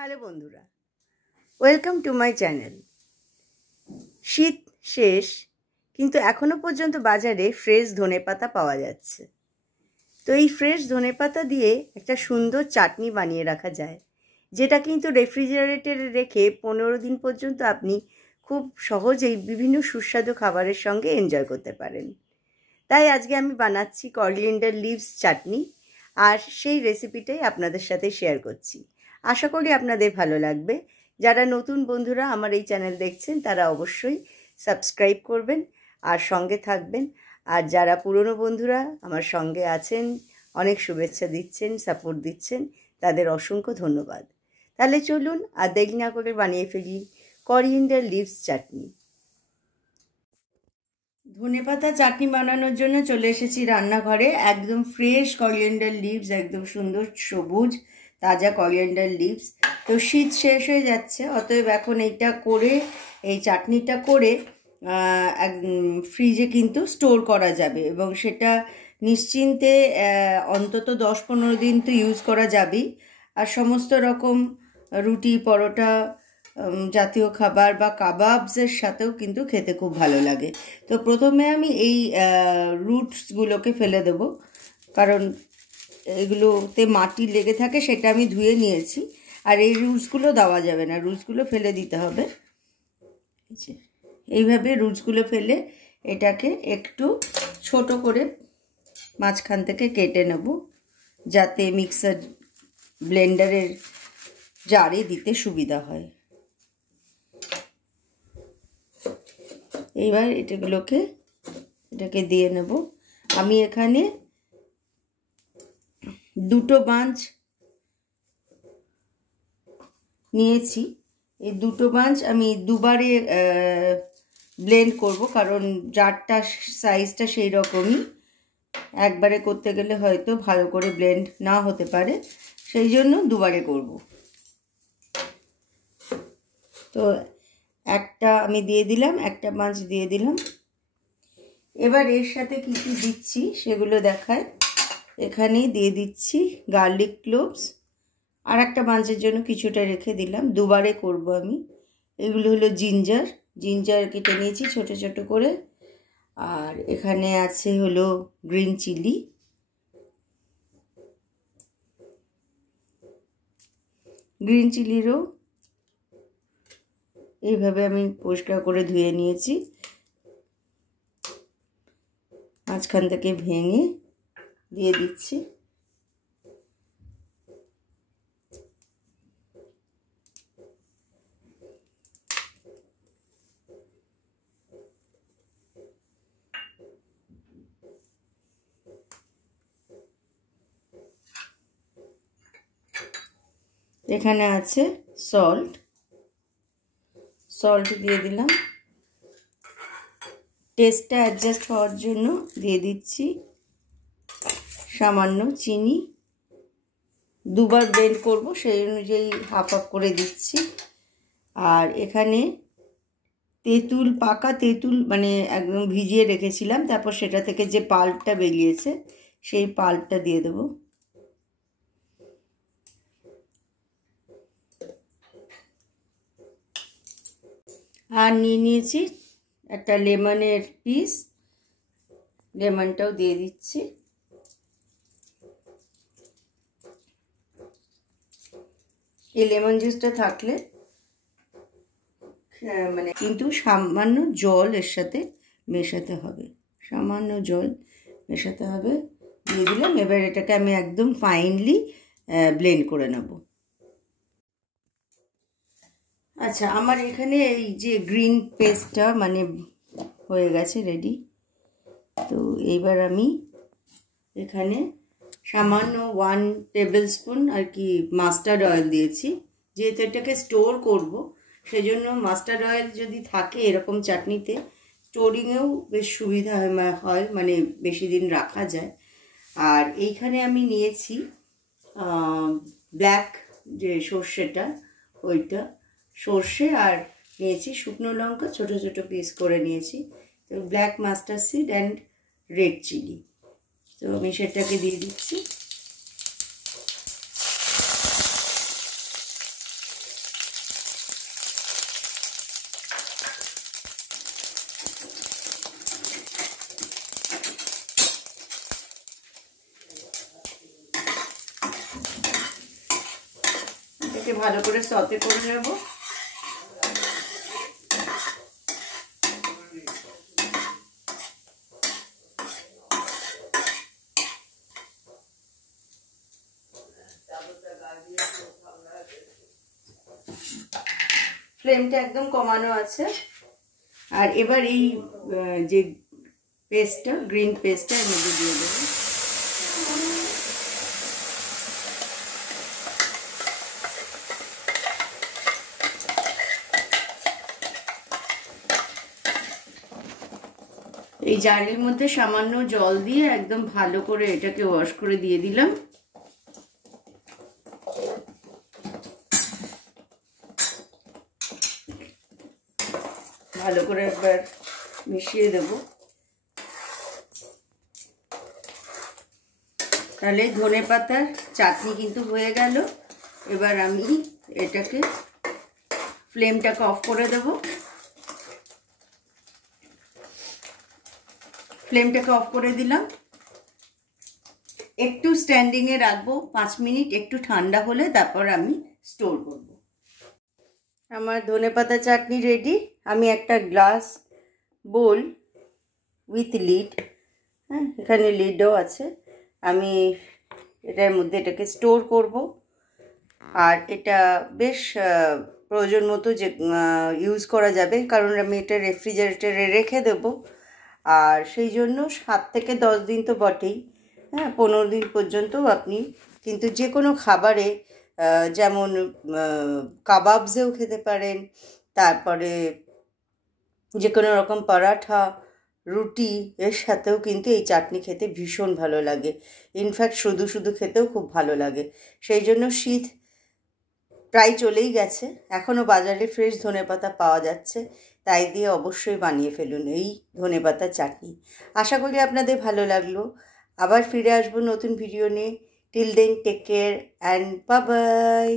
Hello বন্ধুরা, welcome to my channel. শীত শেষ, কিন্তু এখনো পর্যন্ত বাজারে ফ্রেশ ধনেপাতা পাওয়া যাচ্ছে। তো এই ফ্রেশ ধনেপাতা দিয়ে একটা সুন্দর চাটনি বানিয়ে রাখা যায়, যেটা কিন্তু রেফ্রিজারেটরে রেখে 15 দিন পর্যন্ত আপনি খুব সহজেই বিভিন্ন সুস্বাদু খাবারের সঙ্গে এনজয় করতে পারেন। তাই আজকে আমি বানাচ্ছি করিয়েন্ডার লিভস চাটনি, আর সেই রেসিপিটাই আপনাদের সাথে শেয়ার করছি। আশা করি আপনাদের ভালো লাগবে। যারা নতুন বন্ধুরা আমার এই চ্যানেল দেখছেন তারা অবশ্যই সাবস্ক্রাইব করবেন আর সঙ্গে থাকবেন। আর যারা পুরনো বন্ধুরা আমার সঙ্গে আছেন, অনেক শুভেচ্ছা দিচ্ছেন, সাপোর্ট দিচ্ছেন, তাদের অসংখ্য ধন্যবাদ। তাহলে চলুন আর দেরি না করে বানিয়ে ফেলি করিয়েন্ডার লিভস চাটনি। ধনেপাতা চাটনি বানানোর জন্য চলে এসেছি রান্নাঘরে। একদম ফ্রেশ করিয়েন্ডার লিভস, একদম সুন্দর সবুজ তাজা করিয়েন্ডার লিভস। তো শীত শেষ হয়ে যাচ্ছে, অতএব এখন এইটা করে, এই চাটনিটা করে ফ্রিজে কিন্তু স্টোর করা যাবে এবং সেটা নিশ্চিন্তে অন্তত 10-15 দিন তো ইউজ করা যাবেই। আর সমস্ত রকম রুটি, পরোটা জাতীয় খাবার বা কাবাবসের সাথেও কিন্তু খেতে খুব ভালো লাগে। তো প্রথমে আমি এই রুটসগুলোকে ফেলে দেব, কারণ এগুলোতে মাটি লেগে থাকে, সেটা আমি ধুয়ে নিয়েছি। আর এই রুটসগুলো দেওয়া যাবে না, রুটসগুলো ফেলে দিতে হবে। এইভাবে রুটসগুলো ফেলে এটাকে একটু ছোট করে মাঝখান থেকে কেটে নেব, যাতে মিক্সার ব্লেন্ডারের জারে দিতে সুবিধা হয়। এইবার এটাকে দিয়ে নেব। আমি এখানে 2 বাঞ্চ নিয়েছি। এই 2 বাঞ্চ আমি দুবারে ব্লেন্ড করব, কারণ জারটা সাইজটা সেই রকমই। একবারে করতে গেলে হয়তো ভালো করে ব্লেন্ড না হতে পারে, সেই জন্য দুবারে করব। তো একটা আমি দিয়ে দিলাম, একটা বাঞ্চ দিয়ে দিলাম। এবার এর সাথে কি কি দিচ্ছি সেগুলো দেখায়। এখানে দিয়ে দিচ্ছি গার্লিক ক্লোভস, আর একটা বাঞ্চের জন্য কিছুটা রেখে দিলাম, দুবারে করব আমি। এগুলো হলো জিঞ্জার কেটে নিয়েছি ছোট ছোট করে। আর এখানে আছে হলো গ্রিন চিলি, গ্রিন চিলিরও এইভাবে আমি পরিষ্কার করে ধুয়ে নিয়েছি। মাঝখান থেকে ভেঙে দিয়ে দিচ্ছি। এখানে আছে সল্ট দিয়ে দিলাম। টেস্টটা অ্যাডজাস্ট হওয়ার জন্য দিয়ে দিচ্ছি সামান্য চিনি। দুবার ব্লেন্ড করব, সেই অনুযায়ী হাফ করে দিচ্ছি। আর এখানে পাকা তেঁতুল মানে একদম ভিজিয়ে রেখেছিলাম, তারপর সেটা থেকে যে পাল্পটা বেরিয়েছে সেই পাল্পটা দিয়ে দেবো। আর নিয়েছি একটা লেমনের পিস, লেমনটাও দিয়ে দিচ্ছি। এই লেমন জুসটা থাকলে মানে কিন্তু সামান্য জল এর সাথে মেশাতে হবে, দিয়ে দিলাম। এবার এটাকে আমি একদম ফাইনলি ব্লেন্ড করে নেব। আচ্ছা, আমার এখানে এই যে গ্রিন পেস্টটা মানে হয়ে গেছে রেডি। তো এইবার আমি এখানে সামান্য 1 টেবিল স্পুন আর কি মাস্টার্ড অয়েল দিয়েছি। যেহেতু এটাকে স্টোর করব, সেজন্য মাস্টার্ড অয়েল যদি থাকে এরকম চাটনিতে, স্টোরিংয়েও বেশ সুবিধা হয়, মানে বেশি দিন রাখা যায়। আর এইখানে আমি নিয়েছি ব্ল্যাক যে সর্ষেটা, ওইটা সর্ষে, আর নিয়েছি শুকনো লঙ্কা ছোট ছোট পিস করে নিয়েছি। তো black mustard seed and red chilli, তো আমি সেটাকে দিয়ে দিচ্ছি। এটাকে ভালো করে সতে করে নেব। ফ্লেমটা একদম কমানো আছে। আর এবার এই যে পেস্টটা, গ্রিন পেস্টটা এর মধ্যে দিয়ে দেবো। এই জারের মধ্যে সামান্য জল দিয়ে একদম ভালো করে এটাকে ওয়াশ করে দিয়ে দিলাম। ভালো করে একবার মিশিয়ে দেব। তাহলে ধনেপাতার চাটনি কিন্তু হয়ে গেল। এবার আমি এটাকে ফ্লেমটাকে অফ করে দেব। ফ্লেমটাকে অফ করে দিলাম। একটু স্ট্যান্ডিংয়ে রাখবো 5 মিনিট, একটু ঠান্ডা হলে তারপর আমি স্টোর করব। আমার ধনেপাতা চাটনি রেডি। আমি একটা গ্লাস বোল উইথ লিড, হ্যাঁ এখানে লিডও আছে, আমি এটার মধ্যে এটাকে স্টোর করব। আর এটা বেশ প্রয়োজন মতো যে ইউজ করা যাবে, কারণ আমি এটা রেফ্রিজারেটরে রেখে দেব। আর সেই জন্য 7 থেকে 10 দিন তো বটেই, হ্যাঁ 15 দিন পর্যন্ত আপনি কিন্তু যে কোনো খাবারে, যেমন কাবাবসেও খেতে পারেন, তারপরে যে কোনো রকম পরাঠা, রুটি এর সাথেও কিন্তু এই চাটনি খেতে ভীষণ ভালো লাগে। ইনফ্যাক্ট শুধু শুধু খেতেও খুব ভালো লাগে। সেই জন্য শীত প্রায় চলেই গেছে, এখনও বাজারে ফ্রেশ ধনেপাতা পাওয়া যাচ্ছে, তাই দিয়ে অবশ্যই বানিয়ে ফেলুন এই ধনেপাতার চাটনি। আশা করি আপনাদের ভালো লাগলো। আবার ফিরে আসবো নতুন ভিডিও নিয়ে। Till then take care and bye by.